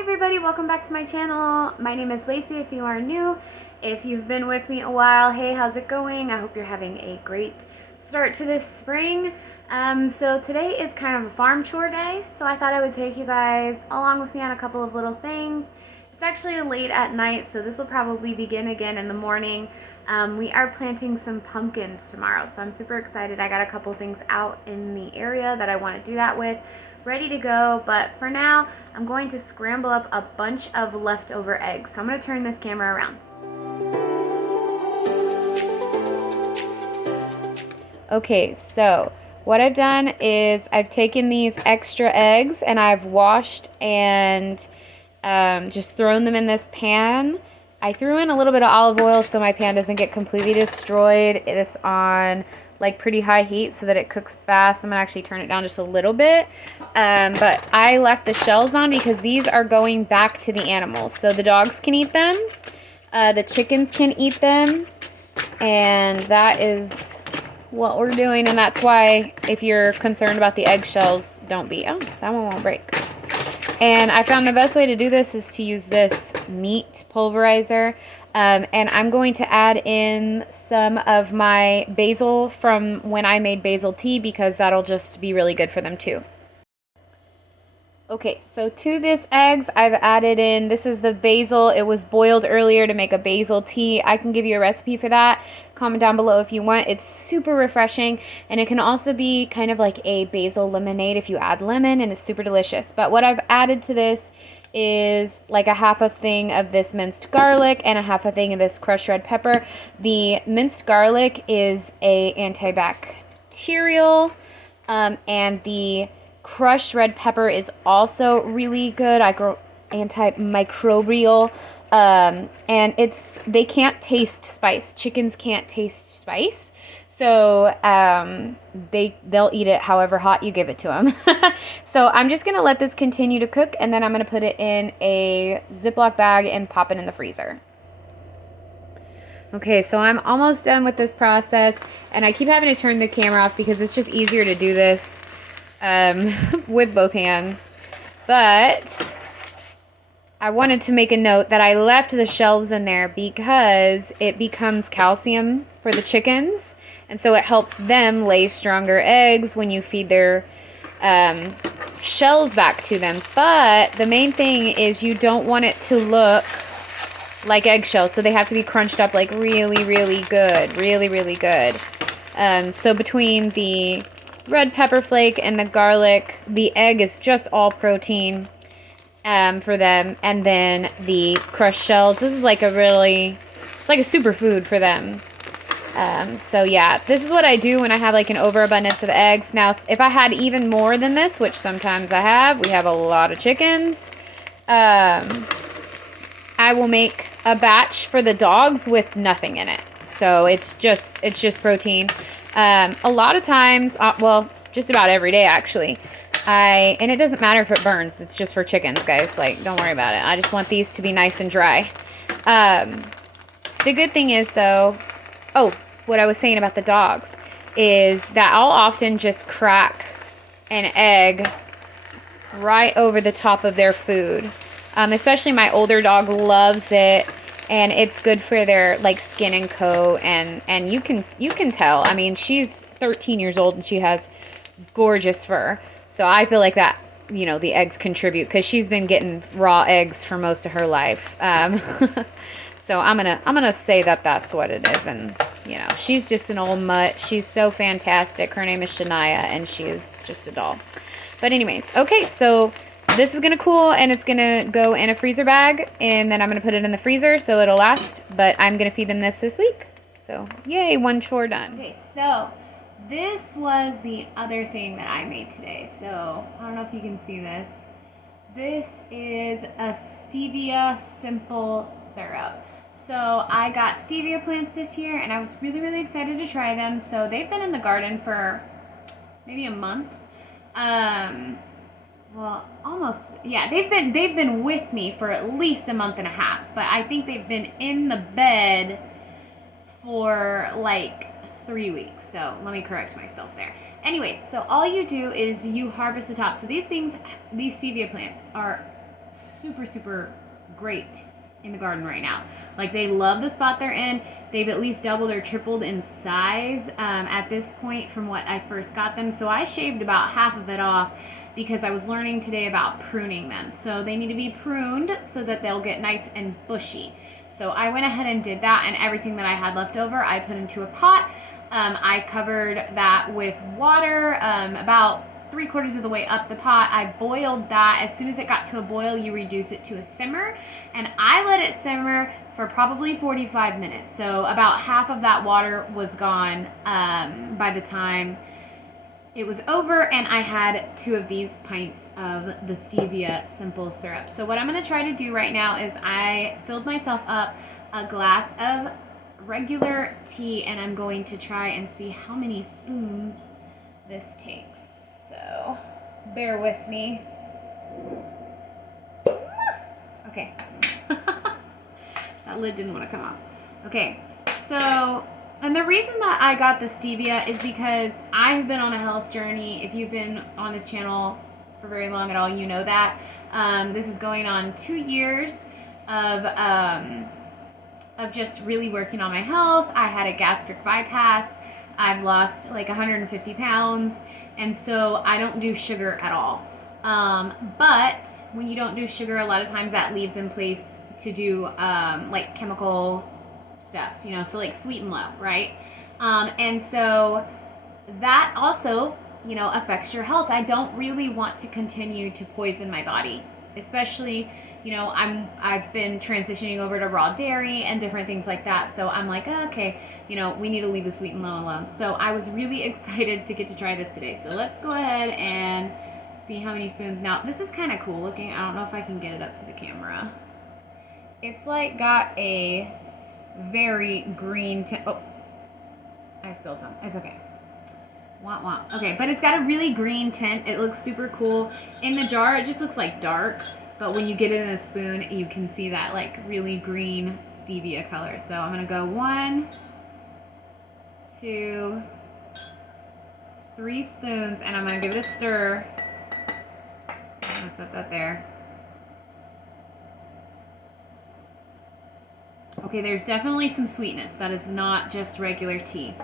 everybody, welcome back to my channel. My name is Lacey if you are new. If you've been with me a while, hey, how's it going? I hope you're having a great start to this spring. So today is kind of a farm chore day, so I thought I would take you guys along with me on a couple of little things. It's actually late at night, so this will probably begin again in the morning. We are planting some pumpkins tomorrow, so I'm super excited. I got a couple things out in the area that I want to do that with, ready to go, but for now, I'm going to scramble up a bunch of leftover eggs. So I'm going to turn this camera around. Okay, so what I've done is I've taken these extra eggs and I've washed and just thrown them in this pan. I threw in a little bit of olive oil so my pan doesn't get completely destroyed. It's on like pretty high heat so that it cooks fast. I'm gonna actually turn it down just a little bit. But I left the shells on because these are going back to the animals. So the dogs can eat them, the chickens can eat them, and that is what we're doing. And that's why if you're concerned about the eggshells, don't be. Oh, that one won't break. And I found the best way to do this is to use this meat pulverizer. And I'm going to add in some of my basil from when I made basil tea because that'll just be really good for them too. Okay, so to this eggs, I've added in, this is the basil. It was boiled earlier to make a basil tea. I can give you a recipe for that. Comment down below if you want. It's super refreshing, and it can also be kind of like a basil lemonade if you add lemon, and it's super delicious. But what I've added to this is like a half a thing of this minced garlic and a half a thing of this crushed red pepper. The minced garlic is a antibacterial, and the crushed red pepper is also really good, antimicrobial, and they can't taste spice. Chickens can't taste spice, so they'll eat it however hot you give it to them. So I'm just gonna let this continue to cook, and then I'm gonna put it in a Ziploc bag and pop it in the freezer. Okay, so I'm almost done with this process, and I keep having to turn the camera off because it's just easier to do this with both hands. But I wanted to make a note that I left the shells in there because it becomes calcium for the chickens, and so it helps them lay stronger eggs when you feed their shells back to them. But the main thing is you don't want it to look like eggshells, so they have to be crunched up like really, really good, really good. So between the red pepper flake and the garlic, the egg is just all protein for them, and then the crushed shells, this is like it's like a superfood for them. So yeah, this is what I do when I have like an overabundance of eggs. Now if I had even more than this, which sometimes I have, we have a lot of chickens, I will make a batch for the dogs with nothing in it. So it's just protein. A lot of times, well, just about every day actually, and it doesn't matter if it burns, it's just for chickens, guys, like, don't worry about it. I just want these to be nice and dry. The good thing is though, what I was saying about the dogs is that I'll often just crack an egg right over the top of their food. Especially my older dog loves it. And it's good for their like skin and coat, and you can tell. I mean, she's 13 years old and she has gorgeous fur. So I feel like that, you know, the eggs contribute because she's been getting raw eggs for most of her life. So I'm gonna say that that's what it is, and you know, she's just an old mutt. She's so fantastic. Her name is Shania, and she is just a doll. But anyways, okay, so this is going to cool, and it's going to go in a freezer bag, and then I'm going to put it in the freezer so it'll last, but I'm going to feed them this week. So, yay, one chore done. Okay, so this was the other thing that I made today. So, I don't know if you can see this. This is a stevia simple syrup. So, I got stevia plants this year, and I was really, really excited to try them. So, they've been in the garden for maybe a month. Well, almost, yeah, they've been with me for at least a month and a half, but I think they've been in the bed for like 3 weeks. So let me correct myself there. Anyways, so all you do is you harvest the top. So these stevia plants are super, super great in the garden right now. Like, they love the spot they're in. They've at least doubled or tripled in size at this point from what I first got them. So I shaved about half of it off because I was learning today about pruning them. So they need to be pruned so that they'll get nice and bushy. So I went ahead and did that, and everything that I had left over I put into a pot. I covered that with water about 3/4 of the way up the pot. I boiled that. As soon as it got to a boil, you reduce it to a simmer, and I let it simmer for probably 45 minutes. So about half of that water was gone by the time it was over, and I had 2 of these pints of the stevia simple syrup. So what I'm going to try to do right now is I filled myself up a glass of regular tea, and I'm going to try and see how many spoons this takes. So bear with me. Okay. That lid didn't want to come off. Okay, so, and the reason that I got the stevia is because I have been on a health journey. If you've been on this channel for very long at all, you know that. This is going on 2 years of just really working on my health. I had a gastric bypass. I've lost like 150 pounds, and so I don't do sugar at all. But when you don't do sugar, a lot of times that leaves in place to do like chemical stuff, you know, so like sweet and low, right? And so that also, you know, affects your health. I don't really want to continue to poison my body, especially, you know, I've been transitioning over to raw dairy and different things like that. So I'm like, oh, okay, you know, we need to leave the sweet and low alone. So I was really excited to get to try this today. So let's go ahead and see how many spoons. Now, this is kind of cool looking. I don't know if I can get it up to the camera. It's like got a very green tint. Oh, I spilled some. It's okay. Wah wah. Okay, but it's got a really green tint. It looks super cool. In the jar, it just looks like dark. But when you get it in a spoon, you can see that like really green stevia color. So I'm going to go 1, 2, 3 spoons, and I'm going to give it a stir. I'm going to set that there. Okay, there's definitely some sweetness. That is not just regular tea.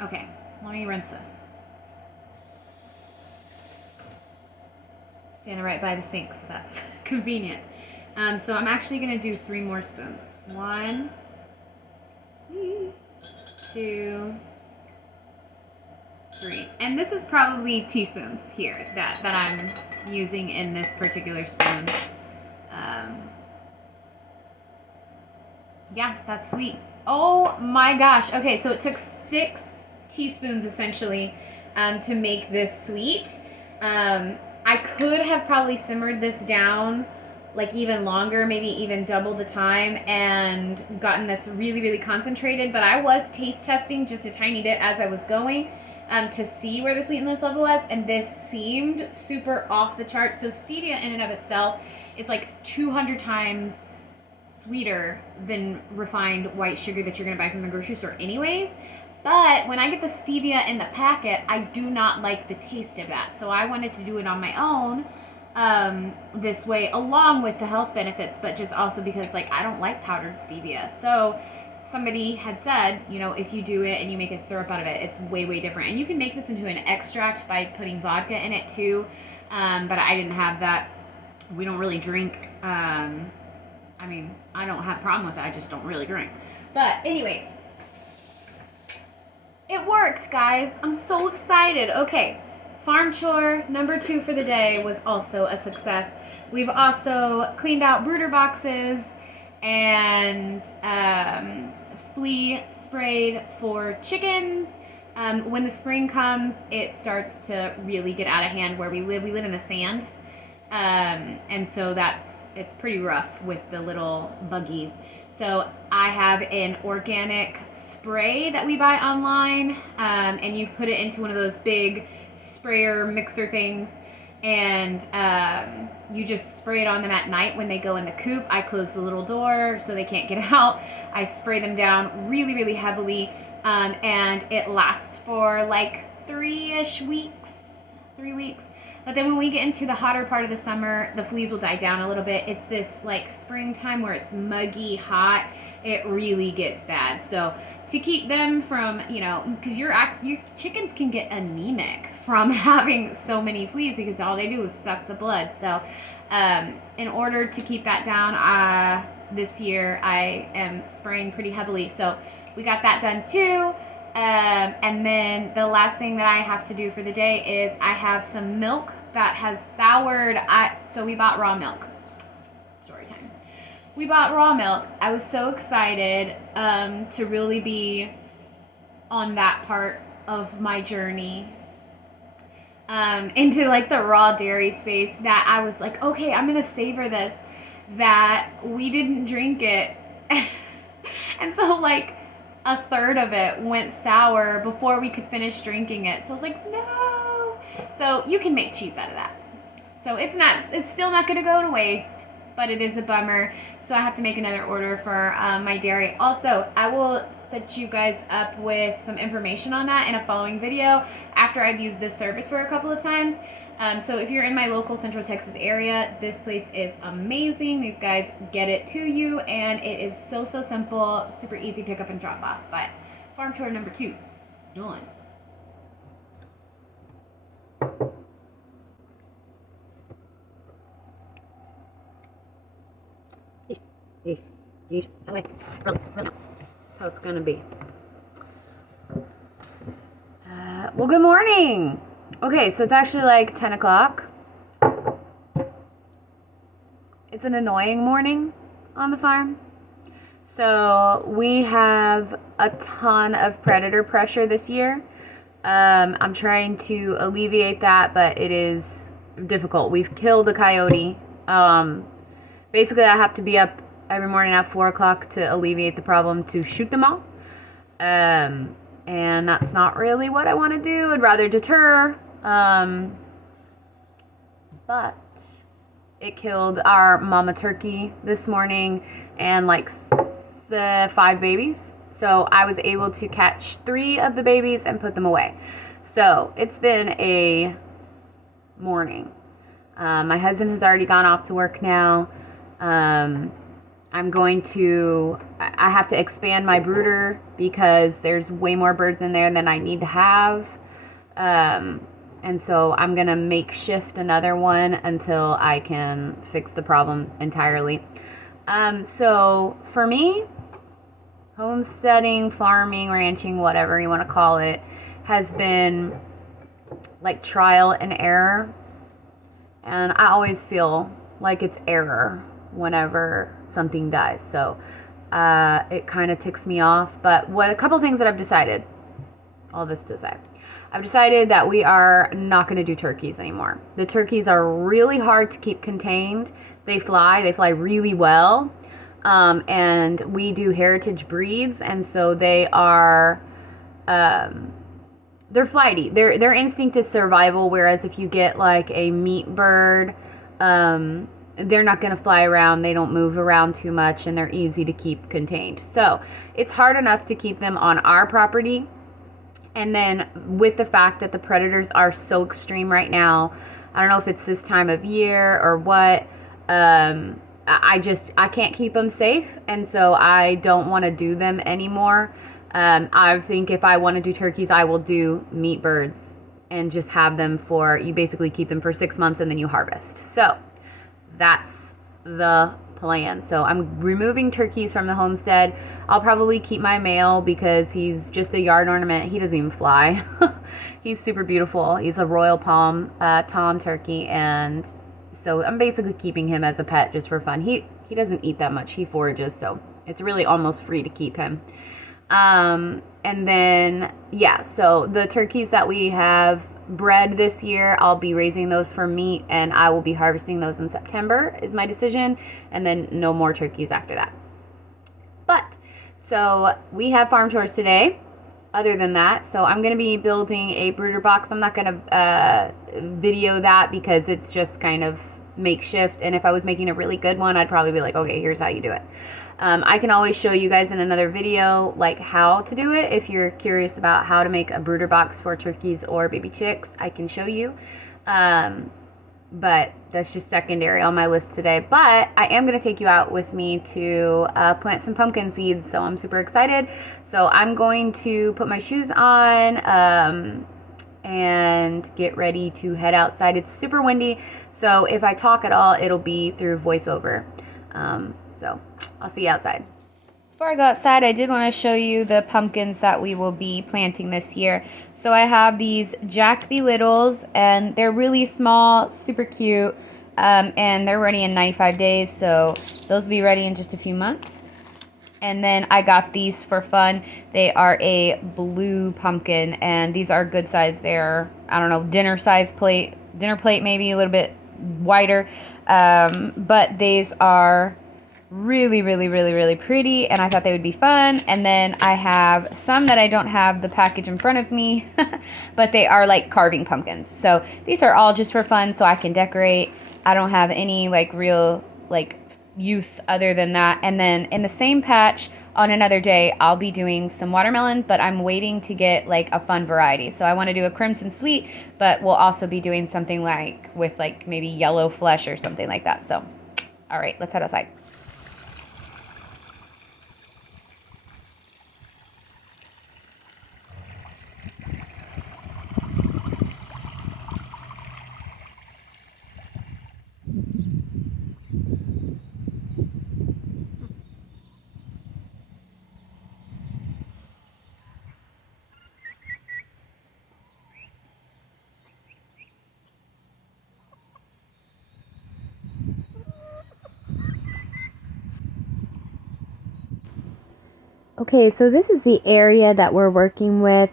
Okay, let me rinse this. Standing right by the sink, so that's convenient. So I'm actually going to do 3 more spoons. 1, 2, 3. And this is probably teaspoons here that I'm using in this particular spoon. Yeah, that's sweet. Oh my gosh. Okay, so it took 6 teaspoons essentially to make this sweet. I could have probably simmered this down like even longer, maybe even double the time, and gotten this really, really concentrated. But I was taste testing just a tiny bit as I was going to see where the sweetness level was, and this seemed super off the chart. So stevia in and of itself is like 200 times sweeter than refined white sugar that you're going to buy from the grocery store anyways. But when I get the stevia in the packet, I do not like the taste of that. So I wanted to do it on my own this way, along with the health benefits, but just also because like I don't like powdered stevia. So somebody had said, you know, if you do it and you make a syrup out of it, it's way, way different. And you can make this into an extract by putting vodka in it too. But I didn't have that. We don't really drink. I mean, I don't have a problem with it. I just don't really drink. But anyways, it worked, guys. I'm so excited. Okay, farm chore number 2 for the day was also a success. We've also cleaned out brooder boxes and flea sprayed for chickens. When the spring comes, it starts to really get out of hand where we live. We live in the sand, and so it's pretty rough with the little buggies. So I have an organic spray that we buy online, and you put it into one of those big sprayer mixer things, and you just spray it on them at night when they go in the coop. I close the little door so they can't get out. I spray them down really, really heavily, and it lasts for like 3 weeks. But then when we get into the hotter part of the summer, the fleas will die down a little bit. It's this like springtime where it's muggy, hot. It really gets bad. So to keep them from, you know, because your chickens can get anemic from having so many fleas because all they do is suck the blood. So in order to keep that down, this year I am spraying pretty heavily. So we got that done too. And then the last thing that I have to do for the day is I have some milk that has soured. So we bought raw milk. Story time. We bought raw milk. I was so excited to really be on that part of my journey into like the raw dairy space that I was like, okay, I'm gonna savor this. That we didn't drink it. And so like a third of it went sour before we could finish drinking it. So I was like, no. So you can make cheese out of that. So it's still not going to go to waste, but it is a bummer. So I have to make another order for my dairy. Also, I will set you guys up with some information on that in a following video after I've used this service for a couple of times. So if you're in my local Central Texas area, this place is amazing. These guys get it to you, and it is so simple, super easy pick up and drop off. But farm chore number 2, done. That's how it's gonna be. Well, good morning. Okay, so it's actually like 10 o'clock. It's an annoying morning on the farm. So we have a ton of predator pressure this year. I'm trying to alleviate that, but it is difficult. We've killed a coyote. Basically, I have to be up every morning at 4 o'clock to alleviate the problem to shoot them all. And that's not really what I want to do. I'd rather deter. But it killed our mama turkey this morning and like 5 babies. So I was able to catch 3 of the babies and put them away. So it's been a morning. My husband has already gone off to work now. I have to expand my brooder because there's way more birds in there than I need to have. And so I'm going to makeshift another one until I can fix the problem entirely. So for me, homesteading, farming, ranching, whatever you want to call it, has been like trial and error. And I always feel like it's error whenever something dies. So it kind of ticks me off. But a couple things that I've decided, all this to say. I've decided that we are not going to do turkeys anymore. The turkeys are really hard to keep contained. They fly really well. And we do heritage breeds, and so they are, they're flighty. Their instinct is survival, whereas if you get like a meat bird, they're not going to fly around. They don't move around too much, and they're easy to keep contained. So it's hard enough to keep them on our property. And then with the fact that the predators are so extreme right now, I don't know if it's this time of year or what, I can't keep them safe. And so I don't want to do them anymore. I think if I want to do turkeys, I will do meat birds and just have them you basically keep them for 6 months and then you harvest. So that's the plan. So I'm removing turkeys from the homestead. I'll probably keep my male because he's just a yard ornament. He doesn't even fly. He's super beautiful. He's a Royal Palm Tom turkey, and so I'm basically keeping him as a pet just for fun. He doesn't eat that much. He forages, so it's really almost free to keep him. And then so the turkeys that we have bred this year, I'll be raising those for meat, and I will be harvesting those in September is my decision, and then no more turkeys after that. But so we have farm chores today other than that. So I'm going to be building a brooder box. I'm not going to video that because it's just kind of makeshift, and if I was making a really good one, I'd probably be like, okay, here's how you do it. I can always show you guys in another video like how to do it. If you're curious about how to make a brooder box for turkeys or baby chicks, I can show you. But that's just secondary on my list today. But I am going to take you out with me to plant some pumpkin seeds, so I'm super excited. So I'm going to put my shoes on and get ready to head outside. It's super windy, so if I talk at all, it'll be through voiceover. So I'll see you outside. Before I go outside, I did want to show you the pumpkins that we will be planting this year. So I have these Jack B. Littles, and they're really small, super cute, and they're ready in 95 days, so those will be ready in just a few months. And then I got these for fun. They are a blue pumpkin, and these are good size. They're, I don't know, dinner plate maybe, a little bit wider, but these are really, really, really, really pretty, and I thought they would be fun. And then I have some that I don't have the package in front of me, but they are like carving pumpkins. So these are all just for fun, so I can decorate. I don't have any like real like use other than that. And then in the same patch on another day, I'll be doing some watermelon, but I'm waiting to get like a fun variety. So I want to do a crimson sweet, but we'll also be doing something like with like maybe yellow flesh or something like that. So, all right, let's head outside. Okay, so this is the area that we're working with.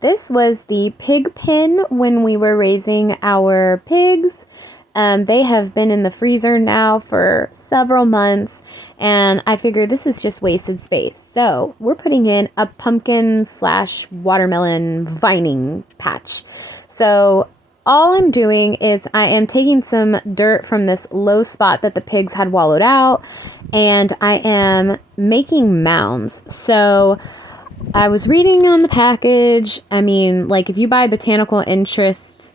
This was the pig pen when we were raising our pigs. They have been in the freezer now for several months, and I figured this is just wasted space. So we're putting in a pumpkin/watermelon vining patch. So all I'm doing is I am taking some dirt from this low spot that the pigs had wallowed out, and I am making mounds. So I was reading on the package. I mean, like if you buy Botanical Interests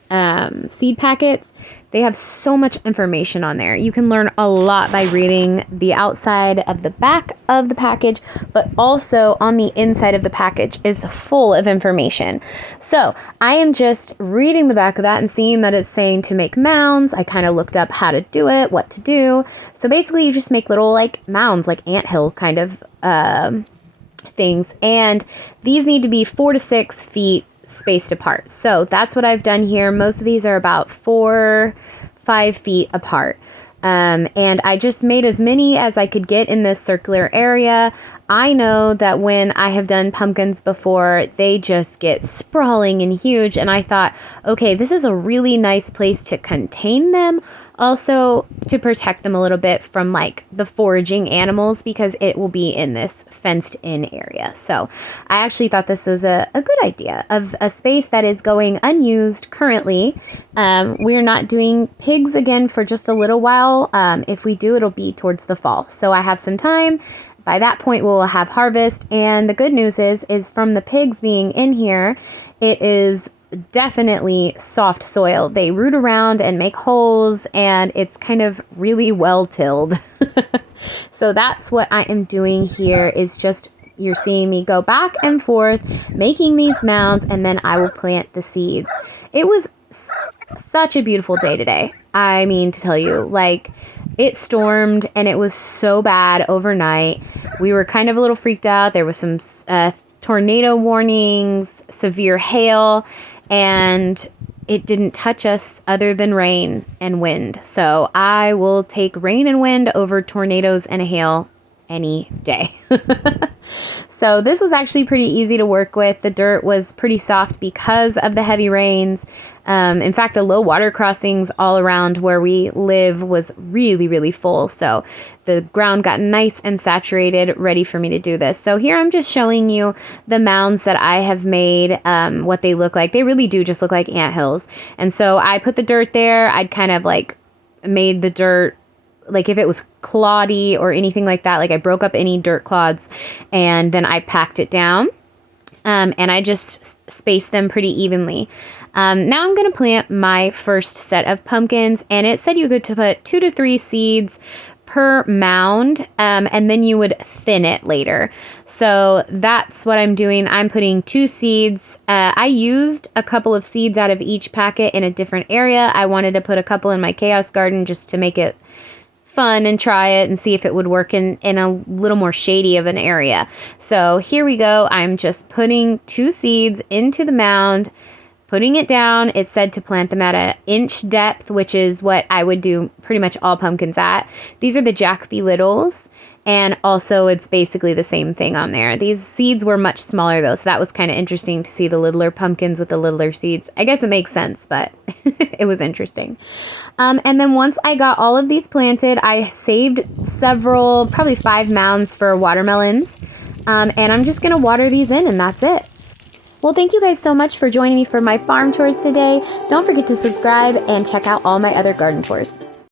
seed packets, they have so much information on there. You can learn a lot by reading the outside of the back of the package, but also on the inside of the package is full of information. So I am just reading the back of that and seeing that it's saying to make mounds. I kind of looked up how to do it, what to do. So basically you just make little like mounds, like anthill kind of things. And these need to be 4 to 6 feet spaced apart. So that's what I've done here. Most of these are about 4-5 feet apart. And I just made as many as I could get in this circular area. I know that when I have done pumpkins before, they just get sprawling and huge. And I thought, okay, this is a really nice place to contain them. Also to protect them a little bit from like the foraging animals, because it will be in this fenced in area. So I actually thought this was a good idea of a space that is going unused currently. We're not doing pigs again for just a little while. If we do, it'll be towards the fall. So I have some time. By that point, we'll have harvest. And the good news is from the pigs being in here, it is definitely soft soil. They root around and make holes, and it's kind of really well tilled. So that's what I am doing here, is just you're seeing me go back and forth making these mounds, and then I will plant the seeds. It was such a beautiful day today. I mean, to tell you, like, it stormed and it was so bad overnight. We were kind of a little freaked out. There was some tornado warnings, severe hail, and it didn't touch us other than rain and wind. So I will take rain and wind over tornadoes and hail any day. So this was actually pretty easy to work with. The dirt was pretty soft because of the heavy rains. In fact, the low water crossings all around where we live was really, really full. So the ground got nice and saturated, ready for me to do this. So here I'm just showing you the mounds that I have made, what they look like. They really do just look like anthills. And so I put the dirt there. I'd kind of like made the dirt, like if it was cloddy or anything like that, like I broke up any dirt clods and then I packed it down. And I just spaced them pretty evenly. Now I'm going to plant my first set of pumpkins, and it said you could put 2 to 3 seeds per mound, and then you would thin it later. So that's what I'm doing. I'm putting 2 seeds. I used a couple of seeds out of each packet in a different area. I wanted to put a couple in my chaos garden just to make it fun and try it and see if it would work in a little more shady of an area. So here we go. I'm just putting 2 seeds into the mound, putting it down. It said to plant them at an inch depth, which is what I would do pretty much all pumpkins at. These are the Jack B. Littles, and also it's basically the same thing on there. These seeds were much smaller though, so that was kind of interesting to see the littler pumpkins with the littler seeds. I guess it makes sense, but it was interesting. And then once I got all of these planted, I saved several, probably 5 mounds for watermelons. And I'm just going to water these in, and that's it. Well, thank you guys so much for joining me for my farm tours today. Don't forget to subscribe and check out all my other garden tours.